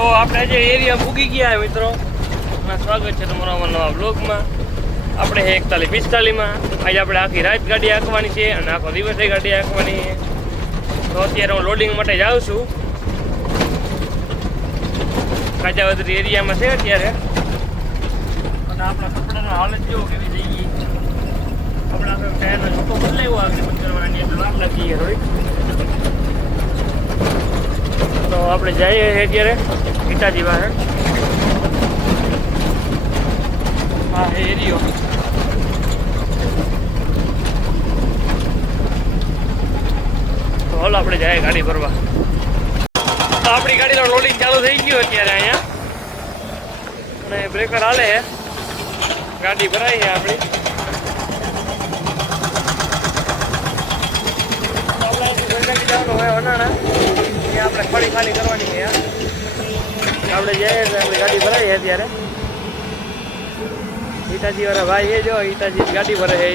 તો આપણે જે એરિયા પૂગી ગયા મિત્રો, સ્વાગત છે તમારા નવા બ્લોગમાં. આપણે 41-45માં આજે આપણે આખી રાત ગાડી હાંકવાની છે અને આખો દિવસે ગાડી હાંકવાની છે. તો અત્યારે હું લોડિંગ માટે જાઉં છું. કાજાવદરી એરિયામાં છે અત્યારે. અને આપણા કપડાના હાલત જેવો કેવી થઈ ગઈ. આપણા ટાયરનો છોટો બદલાયો આગળ બંધ કરવાની અંદર વાર લાગી ગઈ થોડી. તો આપણે જઈએ અત્યારે હિટાજી પાસે. હા એરિયો તો હાલ આપણે જઈએ ગાડી ભરવા. તો આપણી ગાડીનો લોડિંગ ચાલુ થઈ ગયું અત્યારે અહીંયા અને બ્રેકર હાલે છે. ગાડી ભરાઈ છે આપણી. જવાનું હોય વનાણા ત્યાં આપણે ખડી ખાલી કરવાની છે. આપણે જઈએ એટલે આપણી ગાડી ભરાઈ છે અત્યારે. હિટાજી વાળા ભાઈ એ જો હિટાજી ગાડી ભરે છે.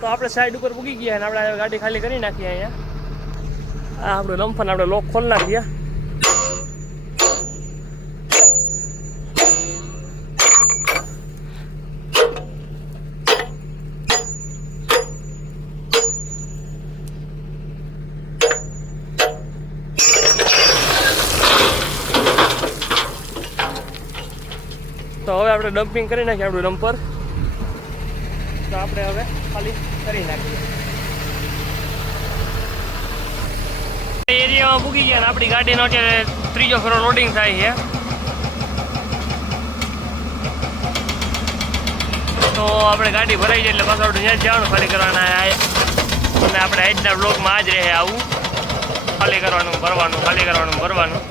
તો આપણે સાઈડ ઉપર પૂગી ગયા અને આપણે ગાડી ખાલી કરી નાખીએ અહીંયા. આ આપણું લંફન આપણે લોક ખોલી નાખીએ. તો હવે આપણે ડમ્પિંગ કરી નાખીએ આપણું ડમ્પર. તો આપણે હવે ખાલી કરી નાખીએ. એરિયામાં પૂગી ગયા ને આપણી ગાડીનો અત્યારે ત્રીજો ફેરો લોડિંગ થાય છે. તો આપણે ગાડી ભરાઈ જાય એટલે પાછું આપણે ત્યાં જવાનું ખાલી કરવાના. અને આપણે આજના બ્લોગમાં આ જ રહે આવું ખાલી કરવાનું ભરવાનું, ખાલી કરવાનું ભરવાનું.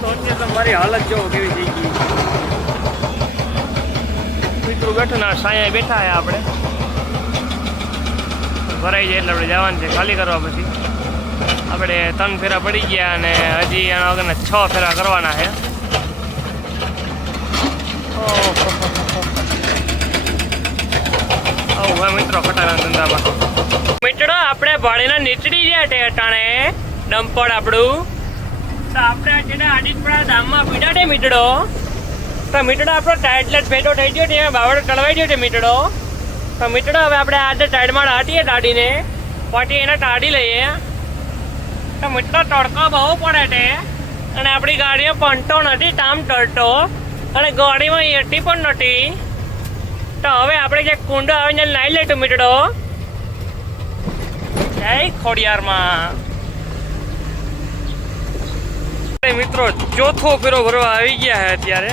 તો અત્યારે તો મારી હાલત જોવો કેવી થઈ ગઈ. મિત્રો બેઠો ને સાયા બેઠા છે આપણે. ભરાઈ જાય એટલે આપણે જવાનું છે ખાલી કરવા. પછી આપણે 3 ફેરા પડી ગયા અને હજી એના વગરના 6 ફેરા કરવાના છે. આવું હોય મિત્રો ખટાના ધંધામાં. મિત્રો આપણે ભાડીના નીચડી ગયા છે અટાણે ડમ્પર આપણું. તો આપણે જેના આડિતપરા ધામમાં પીડા છે મીટડો. તો મીટડો આપણો ટાયરલેટ ભેટો થઈ ગયો છે, બાવળ કળવાઈ ગયો છે મીટડો. તો મીટડો હવે આપણે આજે ટાયરમાં ટાટીએ ટાડીને પાટી એને ટાડી લઈએ. તો મીટડો તડકો બહુ પડે છે અને આપણી ગાડીમાં પંટો નથી, ટામ ટરતો અને ગાડીમાં એટી પણ નથી. તો હવે આપણે જે કુંડો આવીને લાવી લઈશું મીટડો. જય ખોડિયારમાં. મિત્રો ચોથો ફેરો ભરવા આવી ગયા છે અત્યારે.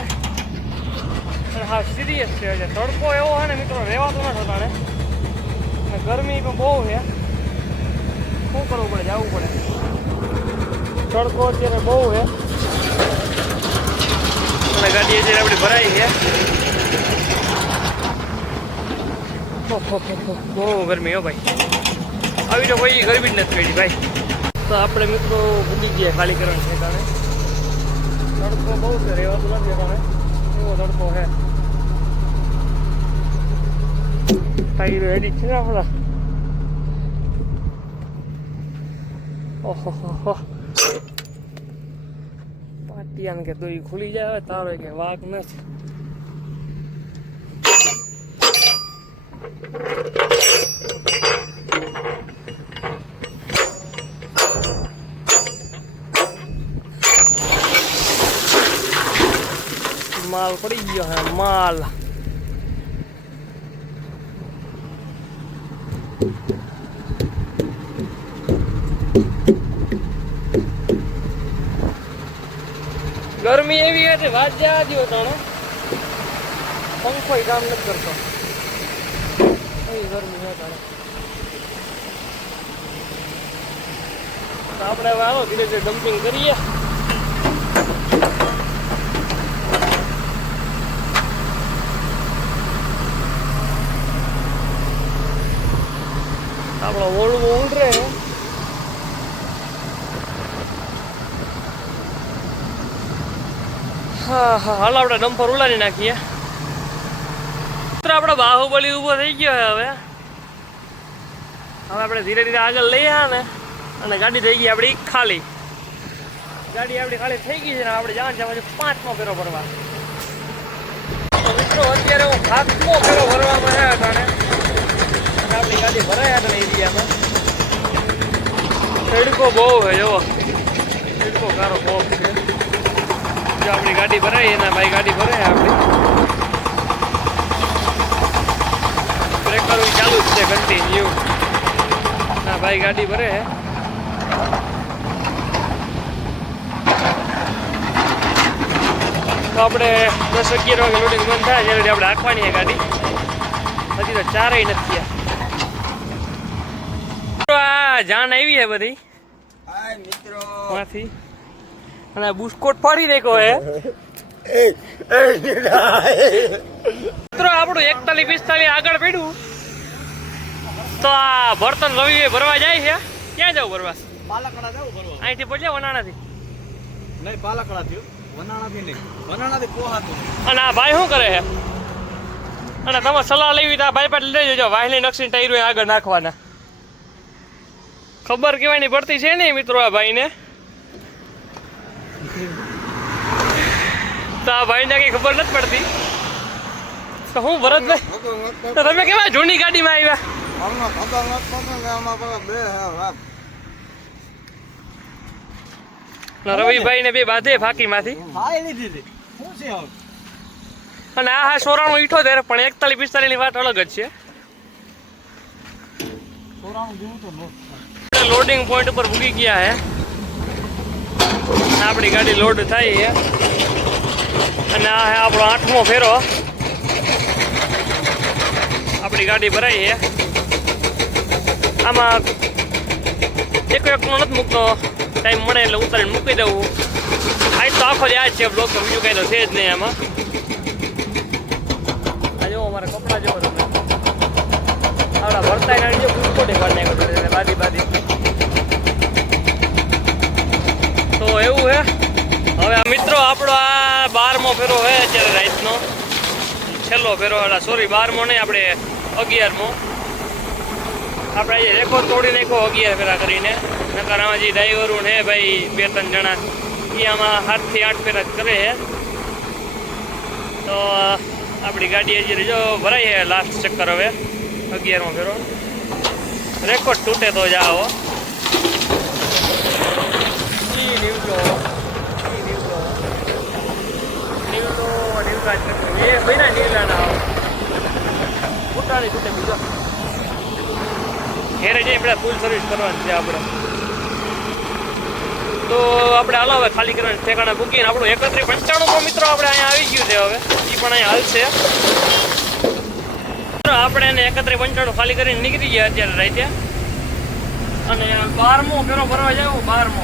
હા સિરિયસ છે. તડકો એવો હોય ને મિત્રો રહેવાતો નથી તાણે. અને ગરમી પણ બહુ છે. શું કરવું પડે, જવું પડે. તડકો અત્યારે બહુ છે અને ગાડી અત્યારે આપણી ભરાઈ છે. બહુ ગરમી હો ભાઈ. આવી તો કોઈ ગરમી જ નથી પડી ભાઈ. તો આપણે મિત્રો ભૂલી ગયા ખાલી કરવાનું છે તાણે. તડકો બહુ છે, રહેવાતું નથી તાણે. એવો તડકો છે. ટાયરો એડિટ છે ને આપણા. ઓહો પાટિયાને કે દોરી ખુલી જાય તારો કે વાઘ નથી. માલ પડી ગયો હે માલ. ગરમી એવી હતી વાત જવા દો તાણે. પંખો કામ નથી કરતો. એવી ગરમી છે તાણે. તો આપણે હવે આવો ધીરે ધીરે ડમ્પિંગ કરીએ. આપણો ઓળવો ઊંડરે છે. હા હા હાલ આપણે ડમ્પર ઉલાડી નાખીએ. આપણો બાહુબલી ઊભો થઈ ગયો છે. હવે આપણે ધીરે ધીરે આગળ લઈએ ને અને ગાડી થઈ ગઈ આપણી ખાલી. ગાડી આપણી ખાલી થઈ ગઈ છે ને આપણે જવાનું છે પછી 5મો ફેરો ભરવા. તો મિત્રો અત્યારે હું 7મો ફેરો ભરવામાં છે અટાણે. અને આપણી ગાડી ભરાય આગળ એરિયામાં. તડકો બહુ છે જુઓ, તડકો કારો બહુ છે. જો આપણી ગાડી ભરાય એના ભાઈ ગાડી ભરાય આપણી. બ્રેકર ચાલુ જ છે કન્ટિન્યુ. ના ભાઈ ગાડી ભરે તો આપણે 10-11 વાગે લોડિંગ બંધ થાય ત્યારે આપણે રાખવાની છે ગાડી. હજી તો 4ય નથી થયા. જાન આવી છે બધી માંથી અને બુસ્કોટ ફાડી નાખ્યો હે મિત્રો. આપણું 41-45 આગળ પડ્યું તો આ બર્તન રવિ ભરવા જાય છે. ક્યાં જવું ભરવા? પાલકડા જવું ભરવા. અહીંથી પડ્યા વનાણાથી? નહીં, પાલકડા થયું. વનાણાથી નહીં, વનાણાથી પોહાતું. અને આ ભાઈ શું કરે છે? અને તમે સલાહ લેવી તો આ ભાઈ પાસે લઈ જજો. વાહલી નકશી ટાયરો આગળ નાખવાના. ખબર કેવાની પડતી છે ને મિત્રો આ ભાઈને. તો આ ભાઈને કઈ ખબર નથી પડતી. તો હું ભરતભાઈ, તો તમે કેવા જૂની ગાડીમાં આવ્યા? રવિભાઈ ને બે બાંધે ફાંકીમાંથી. અને આ 94-78 પણ 41-45 ની વાત અલગ જ છે. લોડિંગ પોઈન્ટ ઉપર ભૂગી ગયા હે. આપણી ગાડી લોડ થાય છે અને આ હે આપણો 8મો ફેરો. આપણી ગાડી ભરાઈ છે. આમાં એકનો નથી મૂકતો. ટાઈમ મળે એટલે ઉતારીને મૂકી દઉં. આજ તો આખો જ આ જ છે બ્લોક. બીજું કાંઈ તો છે જ નહીં આમાં. આ જો અમારા કપડાં જેવો તમે આવડા ભરતા નાખી જો બુસ્કોટે પાડી નાખ્યો બાદી બાદી. તો એવું હે. હવે મિત્રો આપણો આ 12મો ફેરો છે અત્યારે રાતનો. છેલ્લો ફેરો, સોરી 12મો નહીં, આપણે 11મો. આપણે આજે રેકોર્ડ તોડી નાખ્યો 11 ફેરા કરીને. નકર આમાં જે ડ્રાઈવરો ને ભાઈ 2-3 જણા એ આમાં 7 થી 8 ફેરા કરે છે. તો આપણી ગાડી હજી જો ભરાઈ છે લાસ્ટ ચક્કર. હવે 11મો ફેરો. રેકોર્ડ તૂટે તો જ આવો. ઘેરે જઈ આપણે ફૂલ સર્વિસ કરવાની છે આપણે. તો આપણે હાલો હવે ખાલી કરવાની ઠેકાણા મૂકીને આપણું 31-95 મિત્રો આપણે અહીંયા આવી ગયું છે. હવે એ પણ અહીંયા હાલશે. આપણે એને 31-95 ખાલી કરીને નીકળી ગયા અત્યારે રાતે. અને 12મો ફેરો ભરવા જાવ. 12મો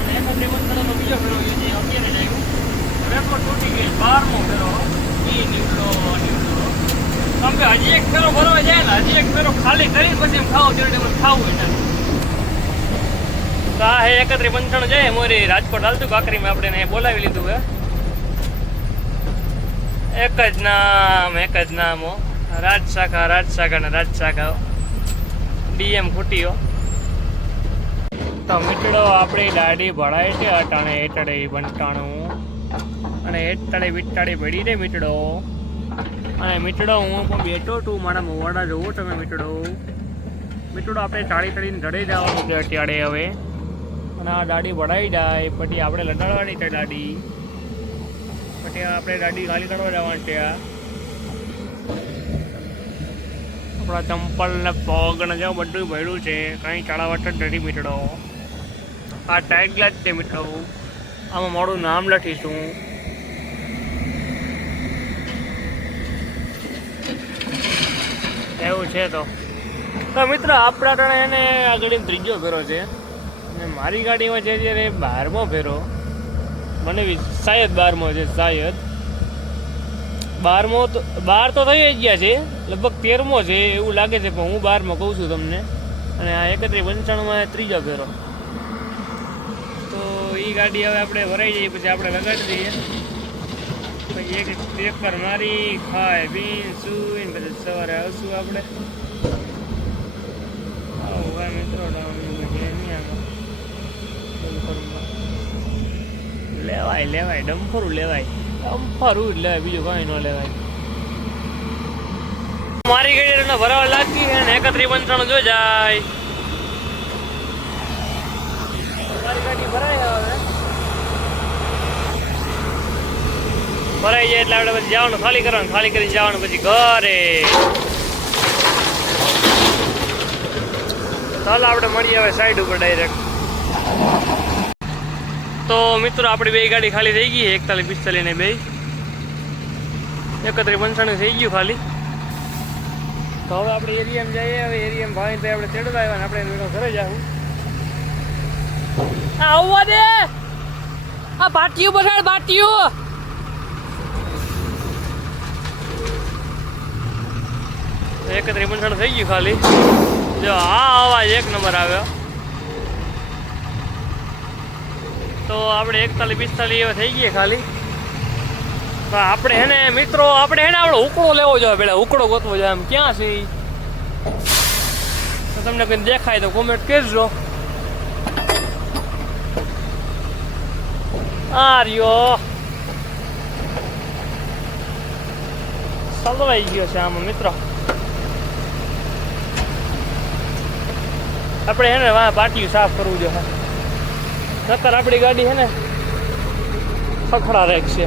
અને 31-95 બીજો ફેરો અત્યારે જાય. રેકોર્ડ તૂટી ગઈ. 12મો ફેરો તમે હજી એક ફેરો ભરવા જાય ને હજી એક ફેરો ખાલી કરી પછી ખાવ ત્યારે ખાવું હોય. તો આ 31-95 જાય. મોરી રાજકોટ હાલતું કાકરીમાં આપણે બોલાવી લીધું હે. એક જ નામ રાજશાખા ને રાજશાખા ડીએમ ખૂટીઓ. તો મીઠડો આપણી દાડી ભળાય છે અટાણે એટડે 95 અને એટડે વિટાડી પડી રે મીઠડો. અને મીઠડો હું પણ બેઠો તું મારા મોવાડા જોવો તમે. મીઠડો આપણે ચાળી ધડે જવાનું છે અત્યારે હવે. અને આ દાડી ભળાઈ જાય પછી આપણે લડાડવાની છે દાડી. પછી આપણે ગાડી ખાલી કરવા જવાનું છે. આપણા ચંપલ ને પગ ને જેવું બધું ભર્યું છે. કાંઈ ચાળાવટ જ નથી મીઠડો. આ ટાઈટ ગ્લાસ છે મીઠડો. આમાં મારું નામ લખીશું. એવું છે. તો મિત્રો આપણા ટાણે એને આ ગાડીનો 3જો ફેરો છે. અને મારી ગાડીમાં છે ત્યારે 12મો ફેરો. મને શાયદ 12મો છે. શાયદ 12મો તો 12 તો થઈ જ ગયા છે. લગભગ 13મો છે એવું લાગે છે. પણ હું 12મો કહું છું તમને. અને આ 31-95 3જો ફેરો. તો એ ગાડી હવે આપણે ભરાઈ જઈએ પછી આપણે લગાડી દઈએ. પછી એક ચક્કર મારી ખાય પીને સુઈને પછી સવારે આવશું આપણે. આવો ભાઈ મિત્રો. લેવાય ડમ્ફરું લેવાય ડમ્ફરું જ લેવાય, બીજું કઈ ન લેવાય. મારી ગાડી ભરાવા લાગતી છે ને 3195 જો જાય. મારી ગાડી ભરાય હવે ભરાઈ જાય એટલે આપણે પછી જવાનું ખાલી કરવાનું, ખાલી કરીને જવાનું પછી ઘરે. ચાલો આપણે મળીએ હવે સાઈડ ઉપર ડાયરેક્ટ. તો મિત્રો આપણી બે ગાડી ખાલી થઈ ગઈ 4145 ને બે 3195 થઈ ગયું ખાલી. તો હવે આપણે એરિયામાં જઈએ. હવે એરિયામાં ભાઈ તો આપણે ચડવા આવ્યા ને આપણે ઘરે જાવું. આવવા દે આ બાટીયું બગાડ બાટીયું. 3195 થઈ ગયું ખાલી. જો આ અવાજ એક નંબર આવ્યો. તો આપણે 4145 એવા થઈ ગયા ખાલી. તો આપણે હે ને મિત્રો આપણે હે ને આપણે ઉકળો લેવો જોઈએ, પેલા ઉકળો ગોતવો જોઈએ. આમ ક્યાં છે તો તમને કંઈ દેખાય તો કોમેન્ટ કરજો. આ રહ્યો સલવાઈ ગયો છે આમાં મિત્રો. આપણે હે ને વાહ પાટિયું સાફ કરવું જોઈએ, નકર આપણી ગાડી છે ને ખખડા રાખશે.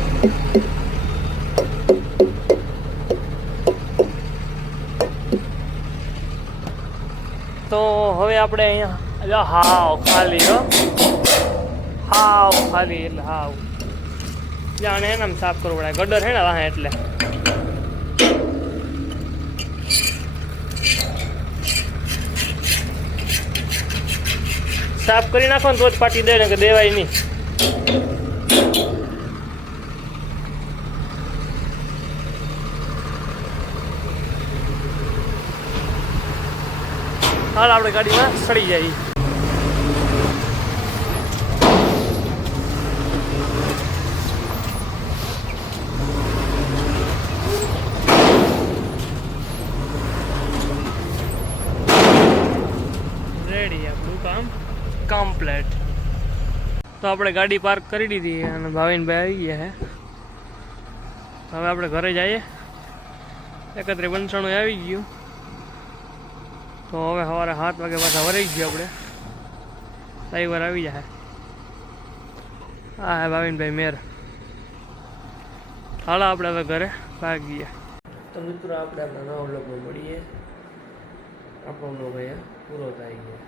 તો હવે આપણે અહીંયા હાવ ખાલી હો, હાવ ખાલી એટલે હાવ જાણે એનામ સાફ કરવું પડે. ગટર છે ને વાહ એટલે સાફ કરી નાખો ને તો જ પાટી દે ને કે દેવાય નહીં. હાલ આપણે ગાડીમાં સડી જાય. રેડી આપણું કામ કમ્પ્લીટ. તો આપણે ગાડી પાર્ક કરી દીધી અને ભાવિનભાઈ આવી ગયા છે. હવે આપણે ઘરે જઈએ. 3195 આવી ગયું. તો હવે સવારે 7 વાગે પાછા વરાઈ ગયો. આપણે ડ્રાઈવર આવી જાય. હા હે ભાવિનભાઈ મેર. હાલો આપણે હવે ઘરે ભાગીએ. તો મિત્રો આપણે આપણા નવા વ્લોગમાં મળીએ. આપણો વ્લોગ અહીંયા પૂરો થઈ ગયો.